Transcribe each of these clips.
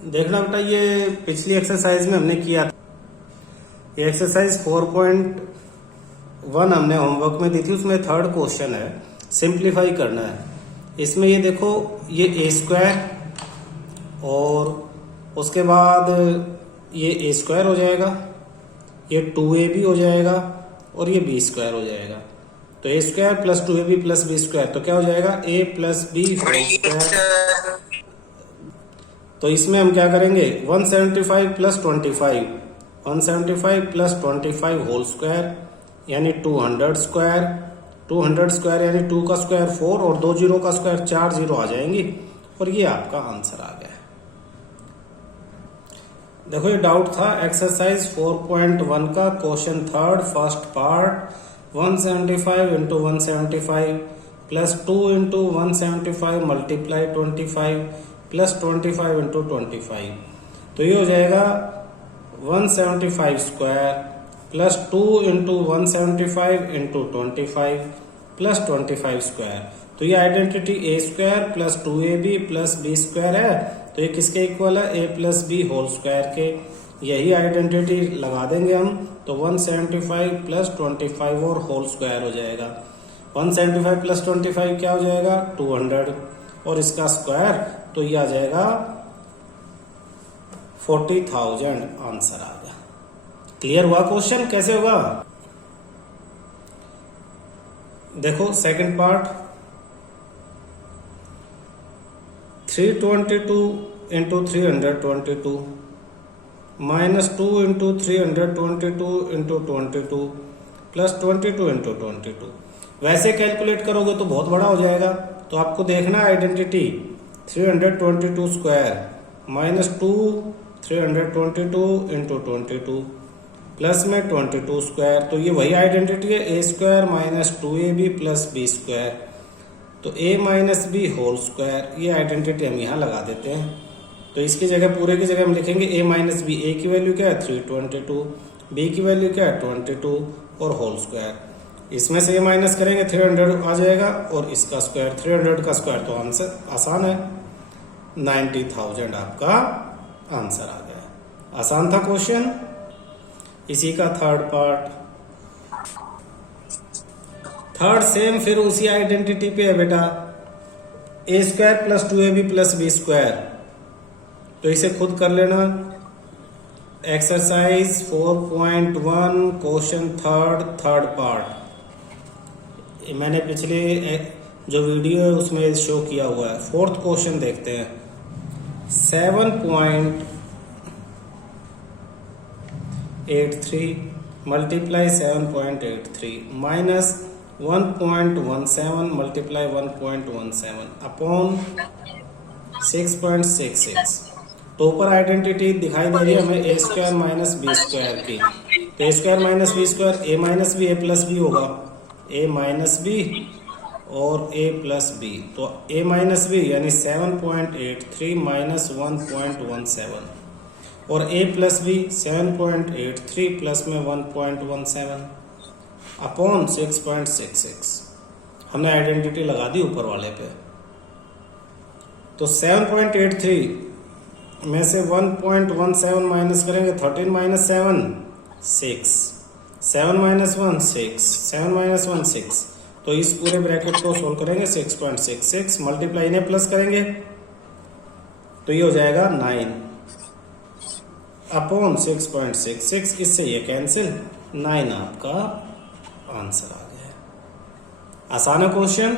देखना बेटा, ये पिछली एक्सरसाइज में हमने किया था। ये एक्सरसाइज 4.1 हमने होमवर्क में दी थी, उसमें थर्ड क्वेश्चन है, सिंप्लीफाई करना है। इसमें ये देखो, ये ए स्क्वायर और उसके बाद ये ए स्क्वायर हो जाएगा, ये 2ab हो जाएगा और ये बी स्क्वायर हो जाएगा। तो a square plus 2ab plus B square, तो क्या हो जाएगा a plus B whole square. तो इसमें हम क्या करेंगे, 175 प्लस 25, 175 प्लस 25 होल स्क्वायर यानी 200 स्क्वायर, 200 स्क्वायर यानी 2 का स्क्वायर 4 और 2 जीरो का स्क्वायर 4 जीरो आ जाएंगी और ये आपका आंसर आ गया। देखो, ये डाउट था एक्सरसाइज 4.1 का, question third, first part, 175 into 175 plus 2 into 175 multiply 25 plus 25 into 25। तो ये हो जाएगा 175 square plus 2 into 175 into 25 plus 25 square. तो ये identity a square plus 2ab plus B square है, तो ये किसके इक्वल है, a plus B whole square के। यही आइडेंटिटी लगा देंगे हम, तो 175 प्लस 25 और होल स्क्वायर हो जाएगा। 175 प्लस 25 क्या हो जाएगा, 200 और इसका स्क्वायर, तो ये आ जाएगा 40,000। आंसर आ गया। क्लियर हुआ क्वेश्चन कैसे होगा? देखो second part, 322 into 322 minus 2 into 322 into 22 plus 22 into 22। वैसे कैलकुलेट करोगे तो बहुत बड़ा हो जाएगा, तो आपको देखना identity 322 square minus 2 322 into 22 plus में 22 स्क्वायर, तो ये वही आइडेंटिटी है, a square minus 2ab plus B square, तो a minus B whole square. ये आइडेंटिटी हम यहाँ लगा देते हैं, तो इसकी जगह पूरे की जगह हम लिखेंगे a माइनस बी। ए की वैल्यू क्या है 322, b की वैल्यू क्या है 22 और होल स्क्वायर। इसमें से a माइनस करेंगे 300 आ जाएगा और इसका स्क्वायर 300 का स्क्वायर, तो आंसर आसान है, 90,000 आपका आंसर आ गया। आसान था क्वेश्चन। इसी का थर्ड पार्ट, थर्ड सेम फिर उसी आइडेंटिटी पे है बेटा, a square plus 2ab plus B square, तो इसे खुद कर लेना। एक्सरसाइज 4.1 क्वेश्चन थर्ड पार्ट, मैंने पिछले जो वीडियो है उसमें शो किया हुआ है। फोर्थ क्वेश्चन देखते हैं, 7.83 मल्टीप्लाई 7.83 माइनस 1.17 मल्टीप्लाई 1.17 अपॉन 6.66। तो ऊपर आइडेंटिटी दिखाई दे रही है हमें ए स्क्वायर माइनस बी स्क्वायर की, तो a square minus B square, A minus B A plus B होगा, ए माइनस बी और ए प्लस बी, तो ए माइनस बी यानी 7.83 माइनस 1.17 और ए प्लस बी 7.83 प्लस में 1.17 अपॉन 6.66। हमने आइडेंटिटी लगा दी ऊपर वाले पे, तो 7.83 में से 1.17 माइनस करेंगे, 13 माइनस 7 6, 7 माइनस 1 6, 7 माइनस 1 6, तो इस पूरे ब्रैकेट को सोल्व करेंगे, 6.66 मल्टीप्लाई इन्हें प्लस करेंगे, तो ये हो जाएगा 9 अपॉन 6.66, इससे ये कैंसिल, 9 आपका आंसर आ गया। आसान है क्वेश्चन।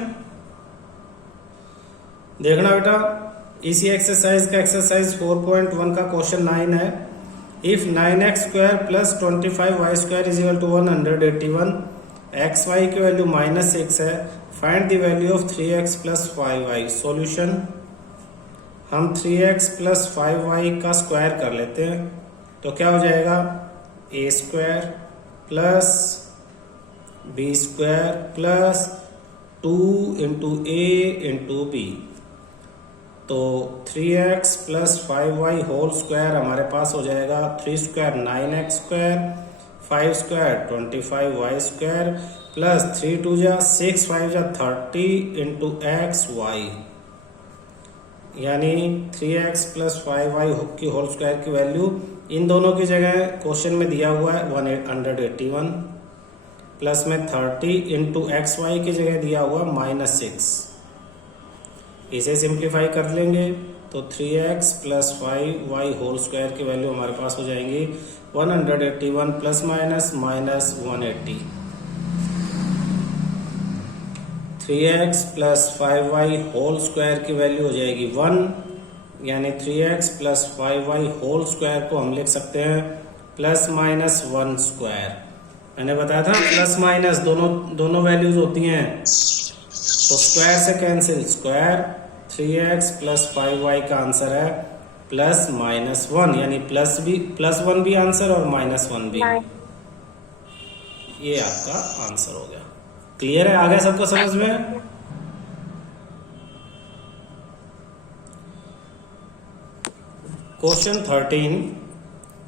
देखना बेटा, इसी एक्सरसाइज का एक्सरसाइज 4.1 का क्वेश्चन 9 है। If 9x square plus 25y square is equal to 181, x y की वैल्यू -6 है, find the value of 3x plus 5y। Solution, हम 3x प्लस 5y का स्क्वायर कर लेते हैं, तो क्या हो जाएगा, a square plus B square plus 2 into a into b, तो 3x plus 5y whole square हमारे पास हो जाएगा 3 square 9x square, 5 square 25y square plus 3 2 जा 6 5 जा 30 इंटू एक्स वाई। यानी 3x प्लस 5y की होल स्क्वायर की वैल्यू इन दोनों की जगह क्वेश्चन में दिया हुआ है 181 प्लस में 30 इंटू एक्स वाई की जगह दिया हुआ -6। इसे सिंप्लीफाई कर लेंगे तो 3x plus 5y whole square की वैल्यू हमारे पास हो जाएंगी 181 plus minus -180। 3x plus 5y whole square की वैल्यू हो जाएगी 1, यानी 3x plus 5y whole square को हम लिख सकते हैं प्लस माइनस 1 स्क्वायर। मैंने बताया था प्लस माइनस दोनों वैल्यूज होती हैं तो स्क्वायर से cancel, square 3x plus 5y का आंसर है प्लस -1, यानी प्लस 1 भी आंसर और -1 भी। ये आपका आंसर हो गया। क्लियर है? आ गया सबको समझ में? Question 13,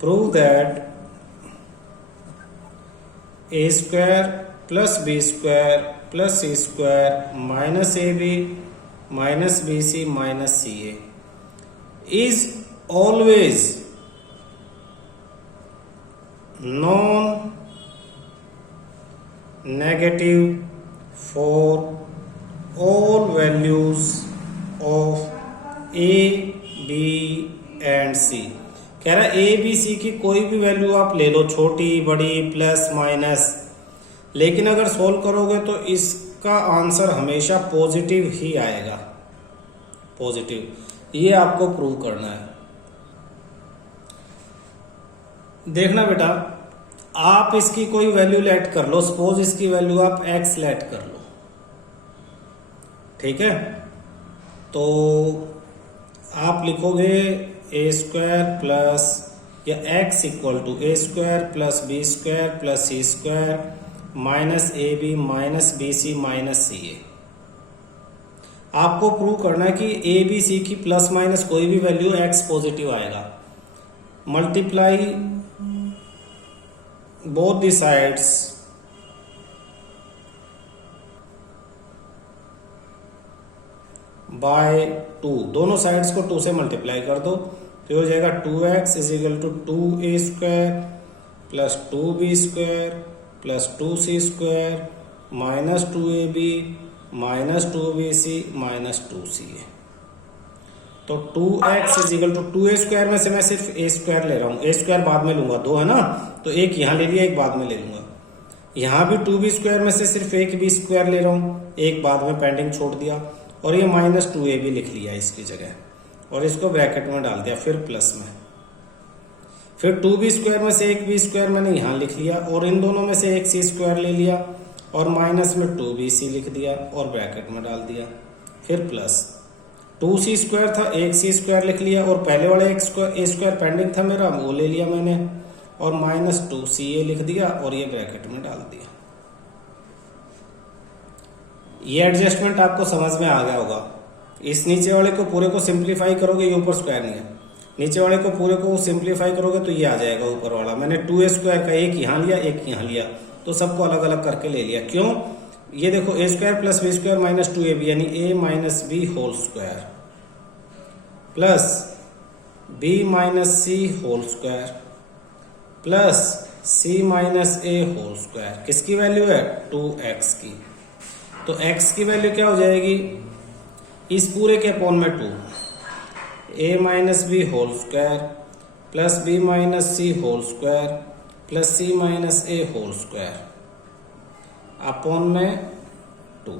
prove that a square plus B square plus C square minus a b minus b c minus c a is always non negative for all values of a b and c. कह रहा है A B C की कोई भी value आप ले लो, छोटी बड़ी प्लस माइनस, लेकिन अगर सोल्व करोगे तो इसका आंसर हमेशा पॉजिटिव ही आएगा, पॉजिटिव। ये आपको प्रूव करना है। देखना बेटा, आप इसकी कोई वैल्यू लेट कर लो, सपोज इसकी वैल्यू आप x लेट कर लो, ठीक है? तो आप लिखोगे ए स्क्वायर प्लस या x equal to a square plus B square plus C square minus a b minus b c minus c a. आपको प्रूव करना है कि ए बी सी की प्लस माइनस कोई भी वैल्यू x पॉजिटिव आएगा। Multiply both the sides by 2, दोनों sides को 2 से मल्टीप्लाई कर दो तो हो जाएगा 2x is equal to 2a square plus 2b square plus 2c square minus 2ab minus 2bc minus 2ca। तो 2x is equal to 2a square में से मैं सिर्फ a स्क्वायर ले रहा हूँ, a स्क्वायर बाद में लूंगा, 2 है ना, तो एक यहाँ ले लिया, एक बाद में ले लूंगा। यहाँ भी 2b स्क्वायर में से सिर्फ एक b स्क्वायर ले रहा हूँ, एक बाद में पेंडिंग छोड़ दिया, और ये माइनस 2ab लिख लिया इसकी जगह और इसको ब्रैकेट में डाल दिया, फिर प्लस में, फिर 2b स्क्वायर में से एक b स्क्वायर मैंने यहाँ लिख लिया और इन दोनों में से एक c स्क्वायर ले लिया और माइनस में 2bc लिख दिया और ब्रैकेट में डाल दिया, फिर प्लस 2c स्क्वायर था, एक c स्क्वायर लिख लिया और पहले वाला एक a स्क्वायर पेंडिंग था मेरा, वो ले लिया मैंने और माइनस 2ca लिख दिया और ये ब्रैकेट में डाल दिया। ये एडजस्टमेंट आपको समझ में आ गया होगा। इस नीचे वाले को पूरे को सिंप्लीफाई करोगे, ये ऊपर स्क्वायर नहीं है, नीचे वाले को पूरे को सिंप्लीफाई करोगे तो ये आ जाएगा ऊपर वाला। मैंने 2a स्क्वायर का एक यहाँ लिया, एक यहाँ लिया, तो सबको अलग अलग करके ले लिया। क्यों? ये देखो a square plus b square minus 2ab यानी a minus B whole square plus b minus C whole square plus c minus a whole square. किसकी वैल्यू है? 2x की। तो x की वैल्यू क्या हो जाएगी? इस पूरे के अपॉन में 2, a minus B whole square plus b minus C whole square plus c minus a whole square upon में 2।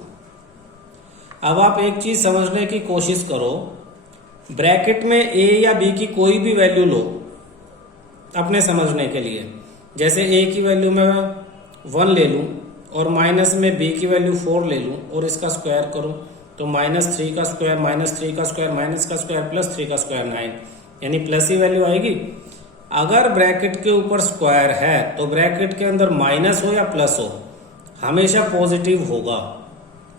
अब आप एक चीज समझने की कोशिश करो, ब्रैकेट में a या b की कोई भी वैल्यू लो अपने समझने के लिए। जैसे a की वैल्यू मैं 1 ले लूं और माइनस में b की वैल्यू 4 ले लूं और इसका स्क्वायर करूं तो -3 का स्क्वायर माइनस 3 का स्क्वायर माइनस का स्क्वायर प्लस 3 का स्क्वायर 9, यानी प्लस ही वैल्यू आएगी। अगर ब्रैकेट के ऊपर स्क्वायर है तो ब्रैकेट के अंदर माइनस हो या प्लस हो हमेशा पॉजिटिव होगा,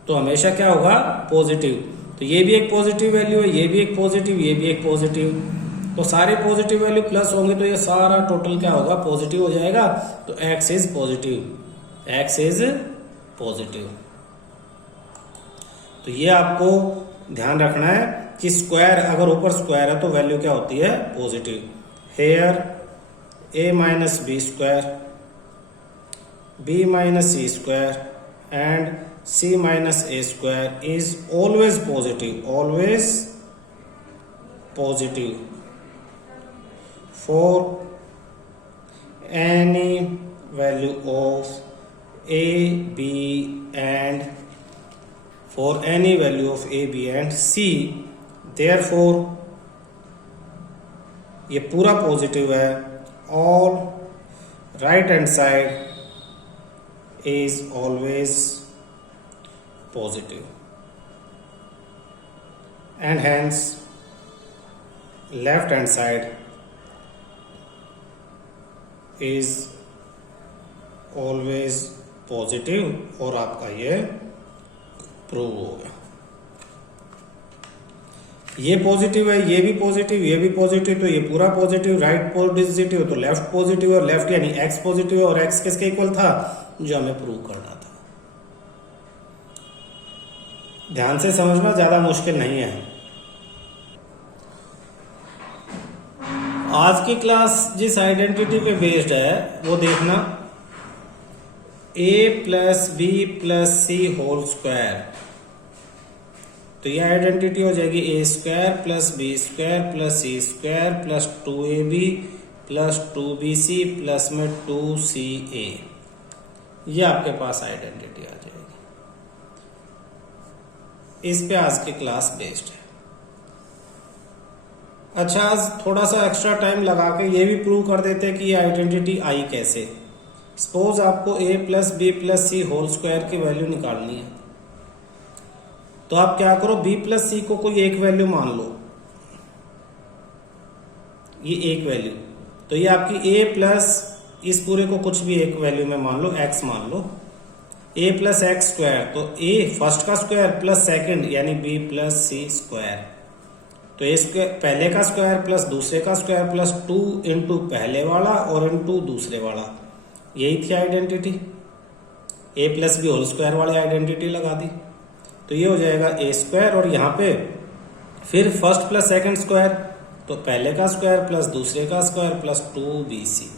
तो हमेशा क्या होगा? पॉजिटिव। तो ये भी एक पॉजिटिव वैल्यू है, ये भी एक पॉजिटिव, ये भी एक पॉजिटिव, तो सारे पॉजिटिव वैल्यू प्लस होंगे तो ये सारा टोटल क्या होगा? पॉजिटिव हो जाएगा। तो x is positive, x is positive. तो ये आपको ध्यान रखना है कि स्क्वायर अगर ऊपर स्क्वायर है तो वैल्यू क्या होती है, positive. Here a minus B square, b minus C square and c minus a square is always positive, always positive for any value of a, b and for any value of a, b and c, therefore ये पूरा positive है, all right hand side is always positive and hence left hand side is always positive और आपका ये prove हो गया। ये positive है, ये भी पॉजिटिव, ये भी पॉजिटिव, तो ये पूरा पॉजिटिव, राइट पॉजिटिव तो लेफ्ट पॉजिटिव, और लेफ्ट यानी एक्स पॉजिटिव है, और एक्स किसके इक्वल था, जो हमें प्रूव करना था। ध्यान से समझना, ज्यादा मुश्किल नहीं है। आज की क्लास जिस आइडेंटिटी पे बेस्ड है वो देखना, a plus B plus C whole square, तो ये आइडेंटिटी हो जाएगी a square plus B square plus C square plus 2ab plus 2bc plus में 2ca, ये आपके पास आइडेंटिटी आ जाएगी। इस पे आज की क्लास बेस्ड है। अच्छा, आज थोड़ा सा एक्स्ट्रा टाइम लगा के ये भी प्रूव कर देते हैं कि ये आइडेंटिटी आई कैसे। सपोज आपको a plus B plus C whole square की वैल्यू निकालनी है, तो आप क्या करो, b प्लस सी को कोई एक वैल्यू मान लो, ये एक वैल्यू, तो ये आपकी a प्लस इस पूरे को कुछ भी एक वैल्यू में मान लो, x मान लो, a प्लस एक्स स्क्वायर, तो a फर्स्ट का स्क्वायर प्लस सेकंड यानी b प्लस सी स्क्वायर, तो ए स्क्वायर पहले का स्क्वायर प्लस दूसरे का स्क्वायर प्लस 2 इंटू पहले वाला और इंटू दूसरे वाला, यही थी आइडेंटिटी। ए प्लस बी होल स्क्वायर वाली आइडेंटिटी लगा दी, तो ये हो जाएगा ए स्क्वायर, और यहाँ पे फिर फर्स्ट प्लस सेकंड स्क्वायर, तो पहले का स्क्वायर प्लस दूसरे का स्क्वायर प्लस 2bc,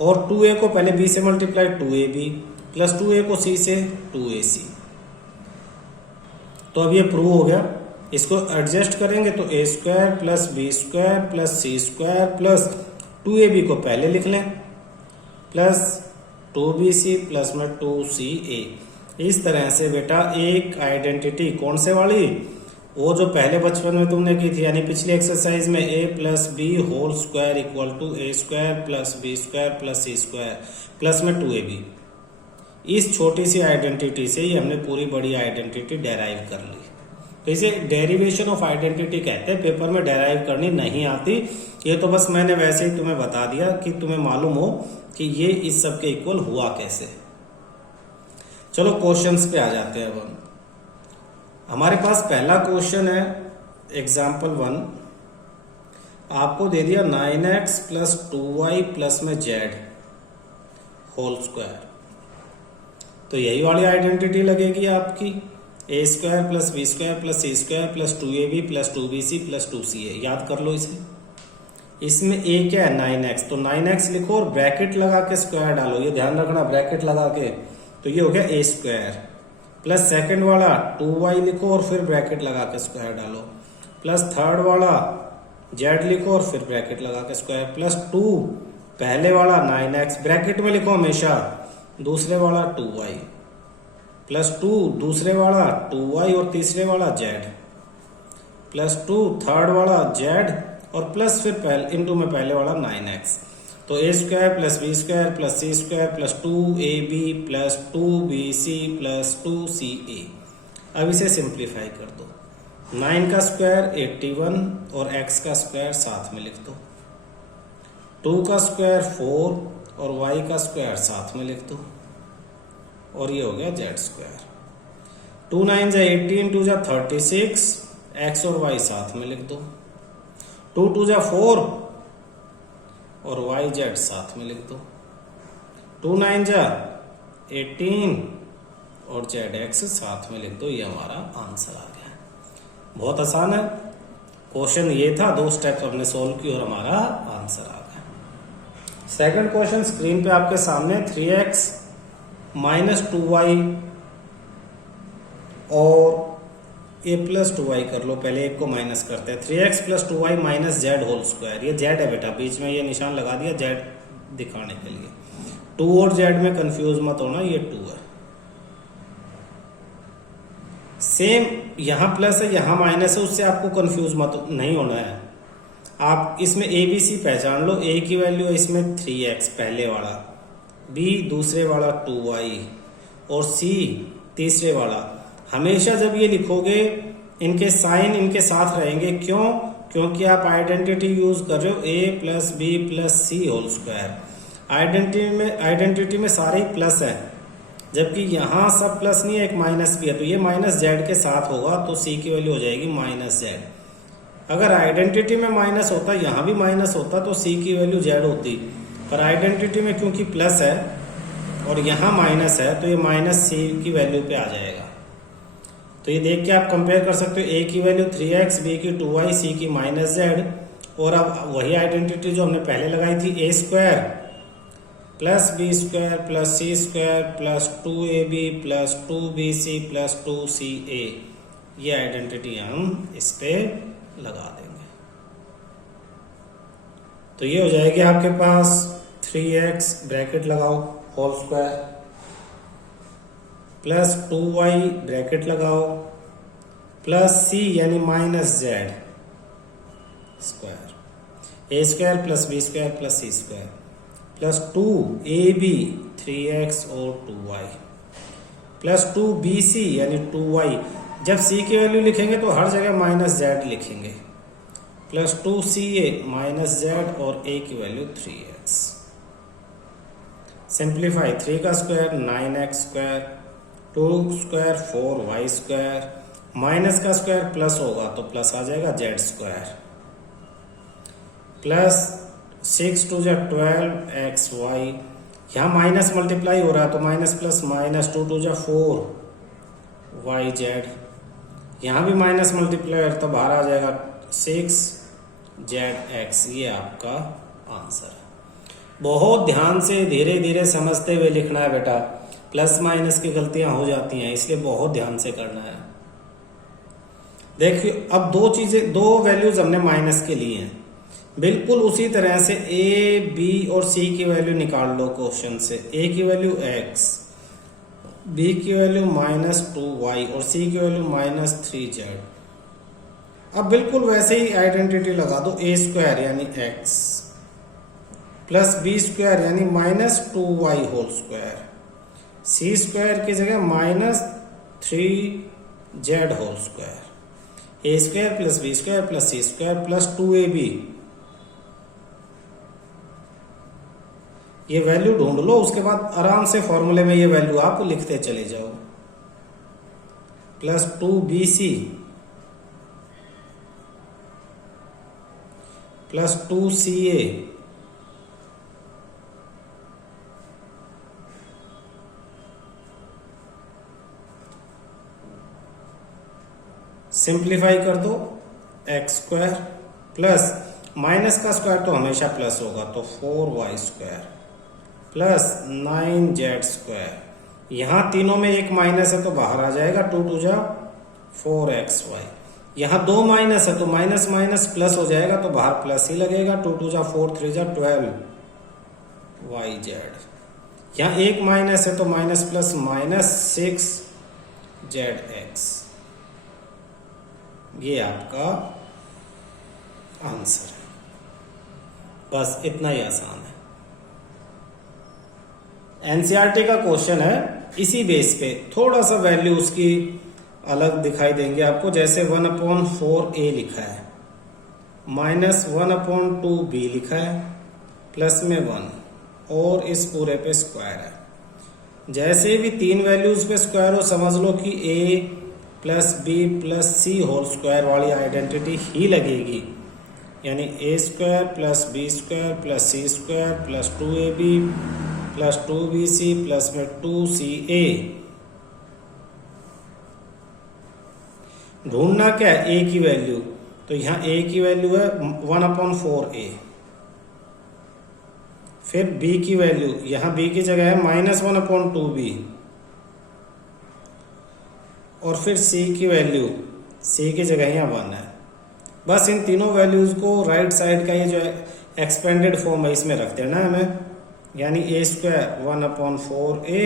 और 2a को पहले b से मल्टीप्लाई 2ab प्लस 2a को c से 2ac। तो अब ये प्रूव हो गया। इसको एडजस्ट करेंगे तो a square plus B square plus C square plus 2ab को पहले लिख लें प्लस 2bc प्लस में 2ca। इस तरह से बेटा एक आइडेंटिटी कौन से वाली, वो जो पहले बचपन में तुमने की थी, यानी पिछली एक्सरसाइज में a plus B whole square equal to a square plus B square plus C square plus में 2ab, इस छोटी सी आइडेंटिटी से ही हमने पूरी बड़ी आइडेंटिटी डेराइव कर ली। तो इसे डेरिवेशन ऑफ आइडेंटिटी कहते हैं। पेपर में डेराइव करनी नहीं आती, ये तो बस मैंने वैसे ही तुम्हें बता दिया कि तुम्हें मालूम हो कि ये इस सब के इक्वल हुआ कैसे। चलो क्वेश्चंस पे आ जाते हैं। अब हम हमारे पास पहला क्वेश्चन है एग्जाम्पल 1, आपको दे दिया 9x प्लस 2y प्लस में z होल स्क्वायर, तो यही वाली आइडेंटिटी लगेगी आपकी, a square plus B square plus C square plus 2ab plus 2bc plus 2ca। याद कर लो इसे। इसमें a क्या है, 9x, तो 9x लिखो और ब्रैकेट लगा के स्क्वायर डालो, ये ध्यान रखना, ब्रैकेट लगा के, तो ये हो गया a स्क्वायर प्लस सेकंड वाला 2y लिखो और फिर ब्रैकेट लगा के स्क्वायर डालो, प्लस थर्ड वाला z लिखो और फिर ब्रैकेट लगा के स्क्वायर, प्लस 2 पहले वाला 9x ब्रैकेट में लिखो हमेशा, दूसरे वाला 2y प्लस 2 दूसरे वाला 2y और तीसरे वाला z प्लस 2 थर्ड वाला z और प्लस फिर पहले इंटू में पहले वाला 9x, तो a square plus B square plus C square plus 2ab plus 2bc plus 2ca। अब इसे सिंप्लीफाई कर दो, 9 का स्क्वायर 81 और x का स्क्वायर साथ में लिख दो, 2 का स्क्वायर 4 और y का स्क्वायर साथ में लिख दो, और ये हो गया z स्क्वायर। 2 9 जा 18, 2 जा 36, x और y साथ में लिख दो, 2 2 जा 4 और y z साथ में लिख दो, 2 9 जा 18 और z x साथ में लिख दो। ये हमारा आंसर आ गया। बहुत आसान है क्वेश्चन, ये था 2 स्टेप्स हमने सोल्व की और हमारा आंसर आ गया। सेकंड क्वेश्चन स्क्रीन पे आपके सामने 3x माइनस 2y और a प्लस 2y कर लो। पहले एक को माइनस करते हैं। 3x plus 2y minus Z whole square, ये जेड है बेटा, बीच में ये निशान लगा दिया जेड दिखाने के लिए। 2 और जेड में कंफ्यूज मत होना, ये 2 है। सेम यहां प्लस है यहां माइनस है, उससे आपको कंफ्यूज मत नहीं होना है। आप इसमें ए बी सी पहचान लो। ए की वैल्यू है इसमें 3x पहले वाला, बी दूसरे वाला 2y और सी तीसरे वाला। हमेशा जब ये लिखोगे इनके साइन इनके साथ रहेंगे। क्यों? क्योंकि आप आइडेंटिटी यूज कर रहे हो a plus B plus C whole square. Identity में सारे ही प्लस है, जबकि यहाँ सब प्लस नहीं है, एक माइनस भी है। तो ये माइनस जेड के साथ होगा, तो सी की वैल्यू हो जाएगी माइनस जेड। अगर आइडेंटिटी में माइनस होता, यहाँ भी माइनस होता, तो सी की वैल्यू जेड होती। पर आइडेंटिटी में क्योंकि प्लस है और यहाँ माइनस है, तो ये माइनस सी की वैल्यू पे आ जाएगा। तो ये देख के आप कंपेयर कर सकते हो, ए की वैल्यू 3x, बी की 2y, सी की माइनस जेड। और अब वही आइडेंटिटी जो हमने पहले लगाई थी, a square plus B square plus C square plus 2ab plus 2bc plus 2ca, ये आइडेंटिटी हम इस पे लगा देंगे। तो ये हो जाएगी आपके पास 3x ब्रैकेट लगाओ whole square plus 2y bracket लगाओ प्लस c यानी minus z square, a square plus B square plus C square plus 2ab 3x और 2y प्लस 2bc यानी 2y। जब c की वैल्यू लिखेंगे तो हर जगह माइनस जेड लिखेंगे, प्लस 2ca माइनस जेड और a की वैल्यू 3x। सिंप्लीफाई, 3 का square 9x square, 2 square 4y square, minus का स्क्वायर प्लस होगा तो प्लस आ जाएगा जेड स्क्वायर, प्लस 6 2 जा 12xy। यहाँ माइनस मल्टीप्लाई हो रहा है तो माइनस प्लस माइनस 2 2 जा 4yz। यहाँ भी माइनस मल्टीप्लाई तो बाहर आ जाएगा 6zx। ये आपका आंसर है। बहुत ध्यान से धीरे धीरे समझते हुए लिखना है बेटा, प्लस माइनस की गलतियां हो जाती हैं, इसलिए बहुत ध्यान से करना है। देखिए अब दो वैल्यूज हमने माइनस के लिए हैं, बिल्कुल उसी तरह से ए बी और सी की वैल्यू निकाल लो क्वेश्चन से। ए की वैल्यू x, बी की वैल्यू माइनस 2y और सी की वैल्यू माइनस 3z। अब बिल्कुल वैसे ही आइडेंटिटी लगा दो, ए स्क्वायर यानी x प्लस बी स्क्वायर यानी minus 2y whole square, c square की जगह minus 3z whole square, a square plus B square plus C square plus 2ab। ये वैल्यू ढूंढ लो, उसके बाद आराम से फॉर्मूले में ये वैल्यू आप लिखते चले जाओ। Plus 2bc plus 2ca simplify कर दो, एक्स स्क्वायर प्लस माइनस का स्क्वायर तो हमेशा प्लस होगा तो 4y square plus 9z square. यहाँ तीनों में एक माइनस है तो बाहर आ जाएगा 2 2 जा 4xy। यहाँ 2 माइनस है तो माइनस माइनस प्लस हो जाएगा तो बाहर प्लस ही लगेगा, 2 2 जा 4 3 जा 12yz। यहाँ एक माइनस है तो माइनस प्लस माइनस 6zx। ये आपका आंसर है। बस इतना ही आसान है। एनसीईआरटी का क्वेश्चन है, इसी बेस पे थोड़ा सा वैल्यू उसकी अलग दिखाई देंगे आपको। जैसे 1/4a लिखा है, माइनस 1/2b लिखा है, प्लस में 1 और इस पूरे पे स्क्वायर है। जैसे भी 3 वैल्यूज पे स्क्वायर हो समझ लो कि a plus B plus C whole square वाली आइडेंटिटी ही लगेगी, यानी a square plus B square plus C square plus 2ab plus 2bc plus में 2ca। ढूंढना क्या है, ए की वैल्यू। तो यहाँ ए की वैल्यू है 1/4a। फिर b की वैल्यू, यहाँ b की जगह है -1/2b। और फिर c की वैल्यू, c की जगह यहाँ 1 है। बस इन तीनों वैल्यूज को राइट साइड का ये जो एक्सपेंडेड फॉर्म है इसमें रख देना है हमें, यानी a² 1/4a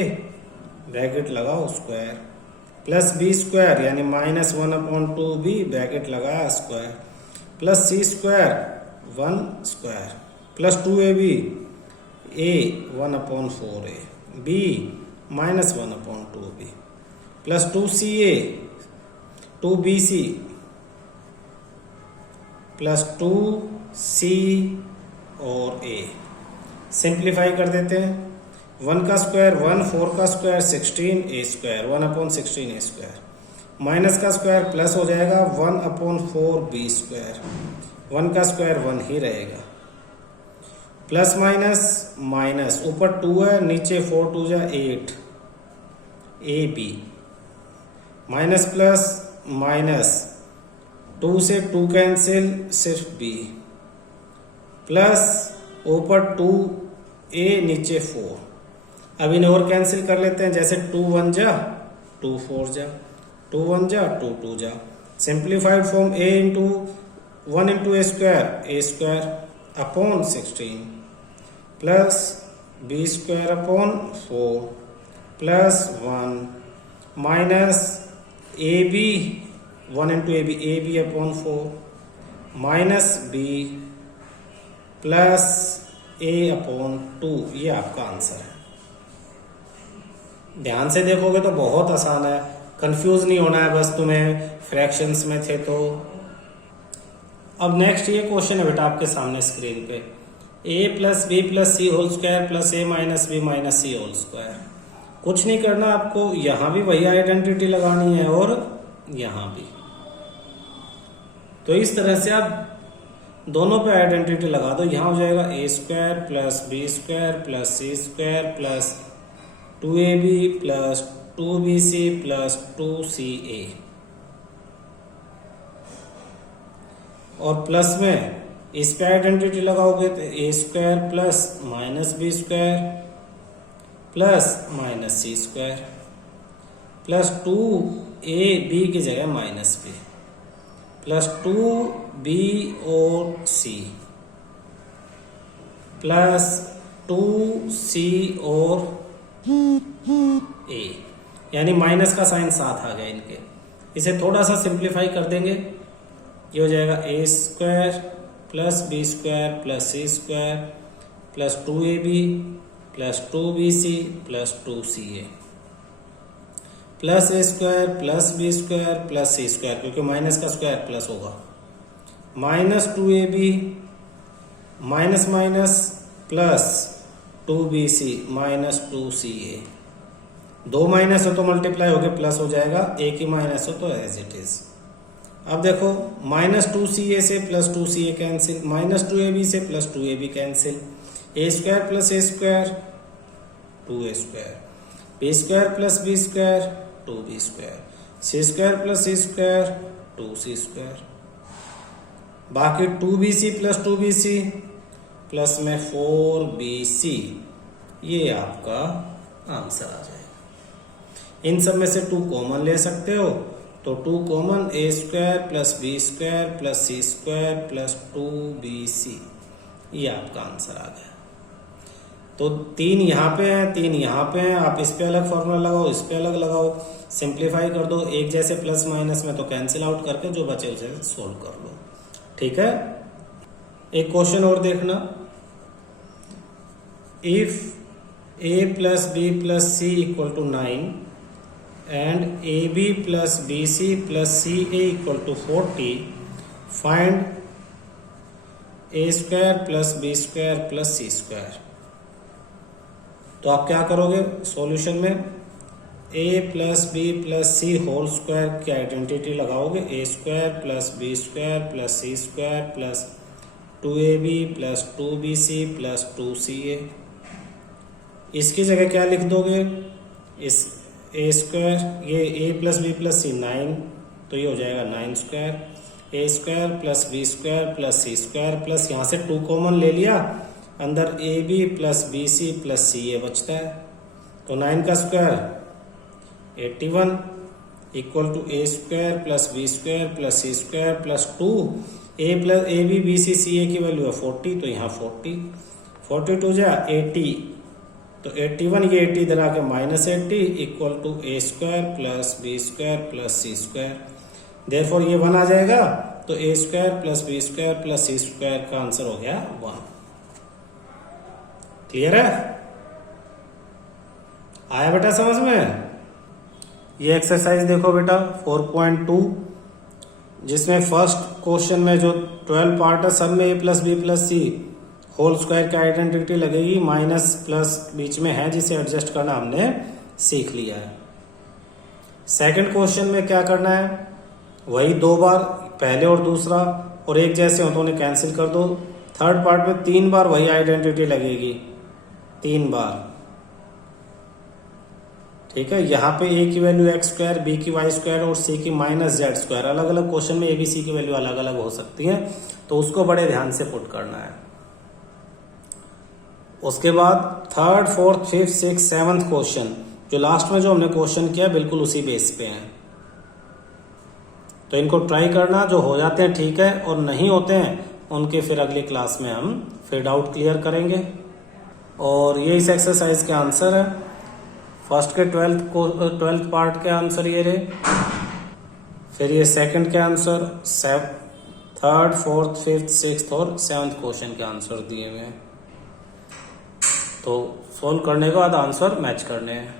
ब्रैकेट लगाओ स्क्वायर, प्लस b² यानी -1/2b ब्रैकेट लगाया square, plus c² 1 square, plus 2ab a 1/4a b -1/2b plus 2ca 2bc plus 2c और a। सिंप्लीफाई कर देते हैं, 1 का स्क्वायर 1, 4 का स्क्वायर 16, a², 1/16a², माइनस का स्क्वायर प्लस हो जाएगा 1/4b², 1 का स्क्वायर 1 ही रहेगा, प्लस माइनस माइनस, ऊपर 2 है नीचे 4 2 जा 8 ab, माइनस प्लस माइनस, 2 से 2 कैंसिल सिर्फ b, प्लस ऊपर 2a नीचे 4। अब इन्हें और कैंसिल कर लेते हैं, जैसे 2 1 जा 2 4 जा, 2 1 जा 2 2 जा। Simplified form a into 1 into a² upon 16 plus b² upon 4 plus 1 minus ab 1 into ab upon 4 minus b plus a upon 2। ये आपका आंसर है। ध्यान से देखोगे तो बहुत आसान है, कंफ्यूज नहीं होना है बस तुम्हें, फ्रैक्शंस में थे तो। अब नेक्स्ट ये क्वेश्चन है बेटा आपके सामने स्क्रीन पे, a plus B plus C whole square plus a minus B minus C whole square. कुछ नहीं करना आपको, यहां भी वही आइडेंटिटी लगानी है और यहां भी। तो इस तरह से आप दोनों पे आइडेंटिटी लगा दो, यहां हो जाएगा a² plus b² plus c² plus 2ab plus 2bc plus 2ca, और प्लस में इस पे आइडेंटिटी लगाओगे तो a² plus minus b² plus minus c² plus 2ab की जगह माइनस b प्लस 2b और c प्लस 2c और a, यानी माइनस का साइन साथ आ गया इनके। इसे थोड़ा सा सिंप्लीफाई कर देंगे, ये हो जाएगा a² plus b² plus c² plus 2ab plus 2bc plus 2ca plus a² plus b² plus c², क्योंकि माइनस का स्क्वायर प्लस होगा, minus 2ab minus minus plus 2bc minus 2ca। 2 minus हो तो मल्टीप्लाई होके प्लस हो जाएगा, एक ही minus हो तो एज इट इज। अब देखो माइनस 2ca से plus 2ca cancel, minus 2ab से plus 2ab cancel, a² plus a² 2a², b² plus b² 2b², c² plus c² 2c², बाकी 2bc प्लस 2bc प्लस में 4bc, ये आपका आंसर आ जाएगा। इन सब में से 2 कॉमन ले सकते हो, तो 2 common, a² plus b² plus c² plus 2bc, ये आपका आंसर आ गया। तो 3 यहाँ पे हैं, 3 यहाँ पे हैं, आप इस पे अलग फॉर्मूला लगाओ, इस पे अलग लगाओ, सिंप्लीफाई कर दो, एक जैसे प्लस माइनस में तो कैंसिल आउट करके जो बचे उसे सोल्व कर लो। ठीक है, एक क्वेश्चन और देखना, if a plus B plus C equal to 9 and ab plus bc plus ca equal to 40, find a² plus b² plus c²। तो आप क्या करोगे सॉल्यूशन में, a plus B plus C whole square की identity लगाओगे, a² plus b² plus c² plus 2ab plus 2bc plus 2ca। इसकी जगह क्या लिख दोगे, इस a², ये a plus B plus c 9 तो ये हो जाएगा 9 square a square plus B square plus C square plus यहाँ से 2 कॉमन ले लिया, अंदर a b plus b c plus c a बचता है। तो 9 का square 81 equal to a square plus B square plus C square plus 2 a b b c c a की वैल्यू है 40, तो यहाँ 42 जा 80, तो 81 ये 80 इधर आके -80 equal to a square plus B square plus C square. Therefore ये 1 आ जाएगा, तो a square plus B square plus C square का आंसर हो गया 1। क्लियर है? आया बेटा समझ में? ये एक्सरसाइज देखो बेटा 4.2, जिसमें फर्स्ट क्वेश्चन में जो 12 पार्ट है सब में ए प्लस बी प्लस सी होल स्क्वायर की आइडेंटिटी लगेगी, माइनस प्लस बीच में है जिसे एडजस्ट करना हमने सीख लिया है। सेकंड क्वेश्चन में क्या करना है, वही 2 बार पहले और दूसरा और एक जैसे हो तो उन्हें कैंसिल कर दो। थर्ड पार्ट में 3 बार वही आइडेंटिटी लगेगी, 3 बार, ठीक है। यहाँ पे ए की वैल्यू एक्स स्क्वायर, बी की वाई स्क्वायर और सी की माइनस जेड स्क्वायर, अलग अलग क्वेश्चन में ए बी सी की वैल्यू अलग अलग हो सकती है, तो उसको बड़े ध्यान से पुट करना है। उसके बाद third fourth fifth six seventh question, जो लास्ट में जो हमने क्वेश्चन किया बिल्कुल उसी बेस पे है, तो इनको ट्राई करना, जो हो जाते हैं ठीक है और नहीं होते हैं उनके फिर अगली क्लास में हम फिर डाउट क्लियर करेंगे। और ये इस एक्सरसाइज के आंसर है। फर्स्ट के 12th पार्ट के आंसर ये रहे, फिर ये सेकंड के answer, third fourth fifth sixth और 7th क्वेश्चन के आंसर दिए हुए हैं। तो सोल्व करने के बाद आंसर मैच करने हैं।